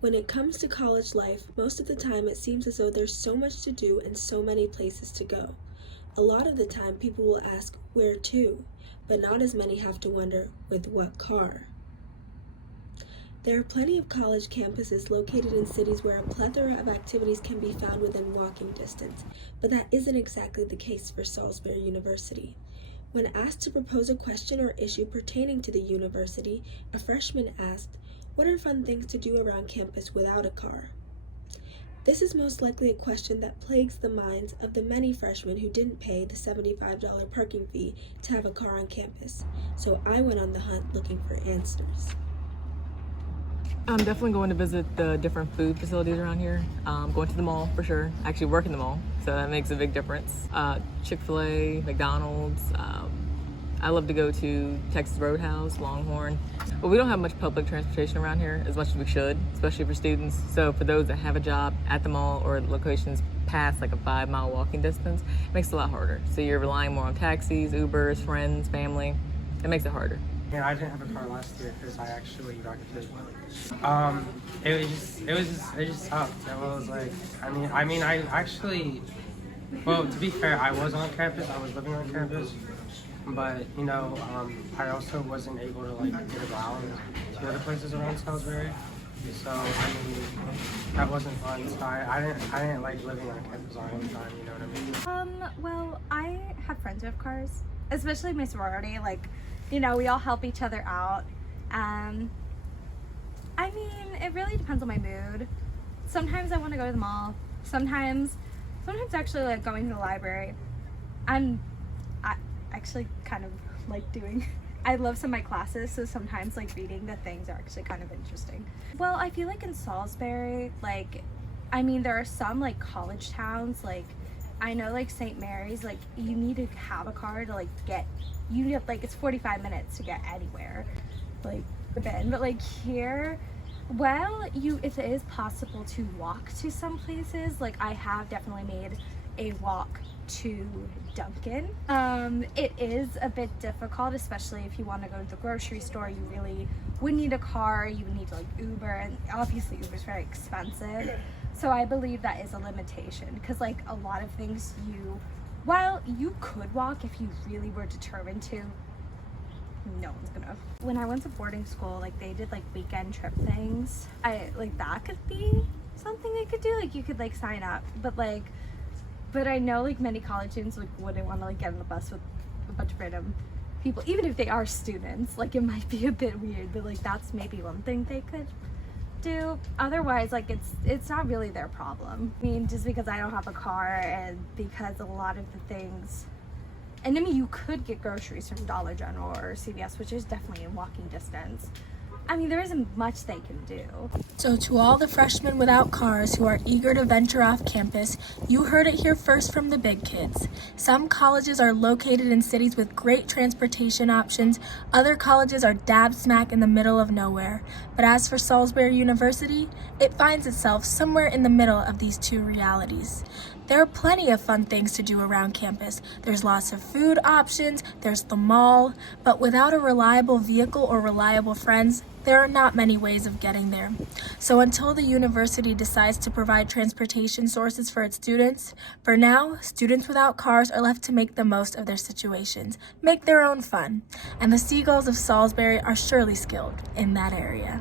When it comes to college life, most of the time it seems as though there's so much to do and so many places to go. A lot of the time people will ask, where to? But not as many have to wonder, with what car? There are plenty of college campuses located in cities where a plethora of activities can be found within walking distance, but that isn't exactly the case for Salisbury University. When asked to propose a question or issue pertaining to the university, a freshman asked, "What are fun things to do around campus without a car?" This is most likely a question that plagues the minds of the many freshmen who didn't pay the $75 parking fee to have a car on campus, so I went on the hunt looking for answers. I'm definitely going to visit the different food facilities around here. Going to the mall for sure. I actually work in the mall, so that makes a big difference. Chick-fil-A, McDonald's. I love to go to Texas Roadhouse, Longhorn. But we don't have much public transportation around here, as much as we should, especially for students. So for those that have a job at the mall or locations past like a 5-mile walking distance, it makes it a lot harder. So you're relying more on taxis, Ubers, friends, family. It makes it harder. Yeah, I didn't have a car last year because I actually rocketed. It just sucked. It was like, I actually, well, to be fair, I was on campus. I was living on campus, but I also wasn't able to like get around to other places around Salisbury. So that wasn't fun. So I didn't like living on campus all the time. You know what I mean? Well, I have friends who have cars, especially my sorority. Like, we all help each other out. It really depends on my mood. Sometimes I want to go to the mall. Sometimes actually like going to the library. I actually kind of like I love some of my classes, so sometimes like reading the things are actually kind of interesting. Well, I feel like in Salisbury, there are some like college towns, like I know like St. Mary's, like you need to have a car to it's 45 minutes to get anywhere, like but like here, well, if it is possible to walk to some places, like I have definitely made a walk to Dunkin'. It is a bit difficult, especially if you want to go to the grocery store. You really would need a car. You would need to like Uber, and obviously Uber's very expensive. So I believe that is a limitation, because like a lot of things while you could walk if you really were determined to, no one's gonna. When I went to boarding school, like they did like weekend trip things. That could be something they could do. Like you could like sign up, but I know like many college students like wouldn't want to like get on the bus with a bunch of random people, even if they are students. Like it might be a bit weird, but like that's maybe one thing they could do. Otherwise, like it's not really their problem. Just because I don't have a car, and because a lot of the things, and you could get groceries from Dollar General or CVS, which is definitely in walking distance. There isn't much they can do. So to all the freshmen without cars who are eager to venture off campus, you heard it here first from the big kids. Some colleges are located in cities with great transportation options. Other colleges are dab smack in the middle of nowhere. But as for Salisbury University, it finds itself somewhere in the middle of these two realities. There are plenty of fun things to do around campus. There's lots of food options, there's the mall, but without a reliable vehicle or reliable friends, there are not many ways of getting there. So until the university decides to provide transportation sources for its students, for now, students without cars are left to make the most of their situations, make their own fun. And the Seagulls of Salisbury are surely skilled in that area.